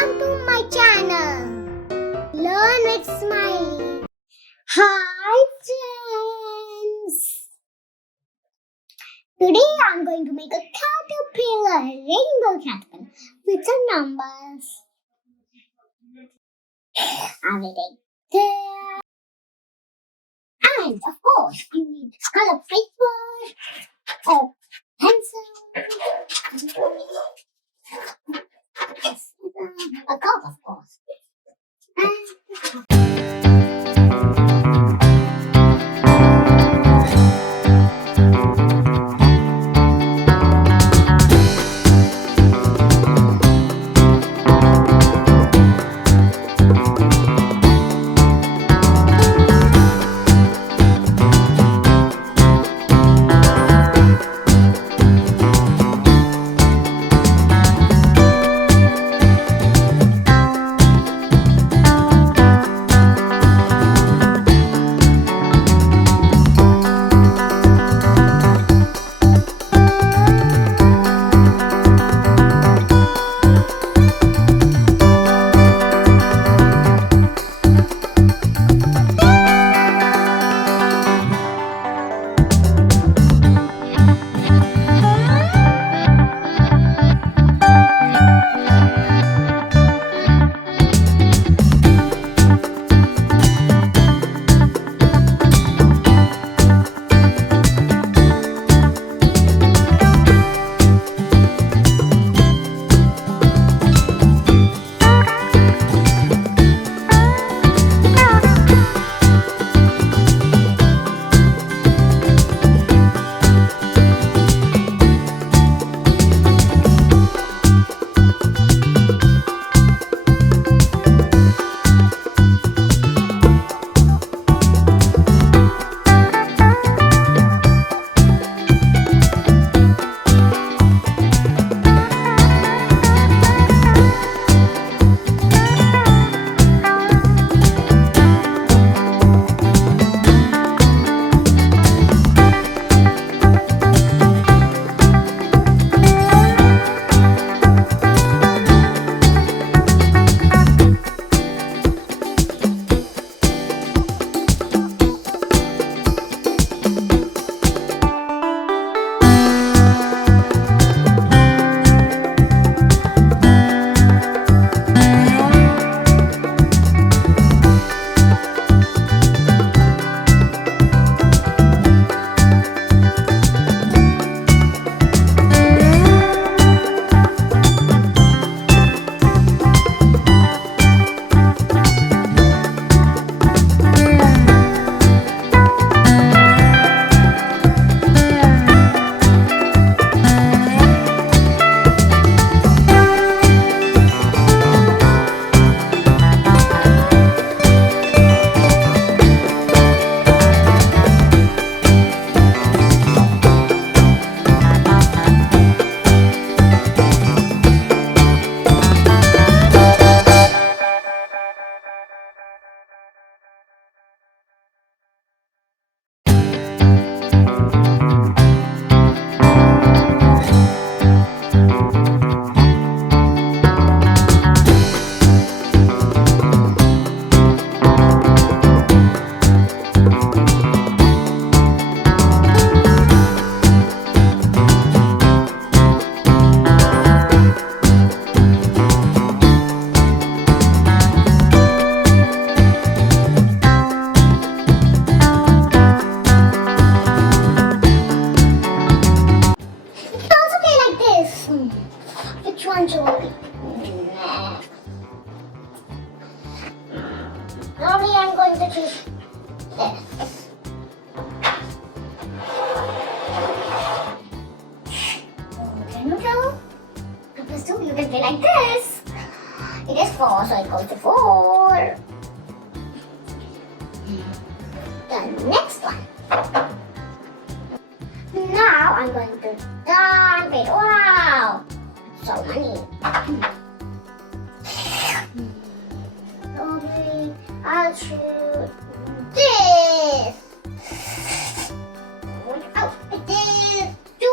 Welcome to my channel. Learn with Smiley. Hi friends. Today I'm going to make a caterpillar, rainbow caterpillar with some numbers. I will take there. And of course you need color paper, a pencil, a cup of course. Which one should we? Probably I'm going to choose this. Can you tell? 2 plus 2, you can play like this. It is 4, so it goes to 4. The next one. Now I'm going to dump it. Wow! So many. Probably I'll choose this. Oh, it is 2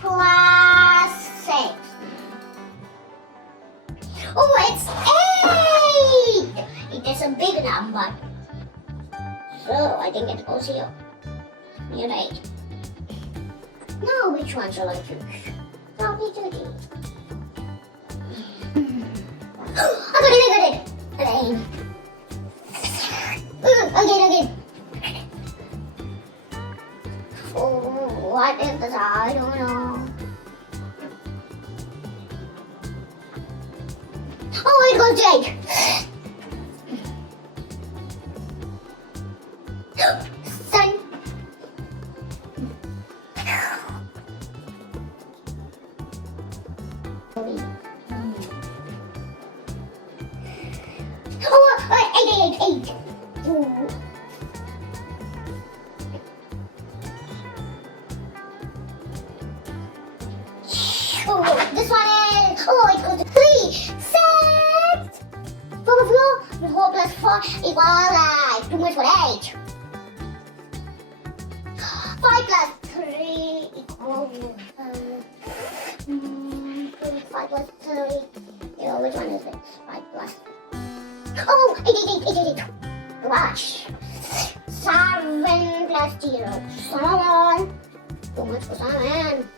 plus 6. Oh, it's 8! It is a big number. So I think it goes here. Near the 8. Now which one shall I choose? Probably to the 8. I got it! Again. Again. Oh, what is this? I don't know. Oh, it goes Jake. Sun. Oh, 8. Ooh. Oh, this one is. Oh, it goes to 3, 6. Overflow. 4 plus 4 equals 2 more for 8. 5 plus 3 equals 5 plus 3. Yeah, which one is it? 5 plus. Oh, 8. Watch. 7 plus 0. 7. Too much for 7.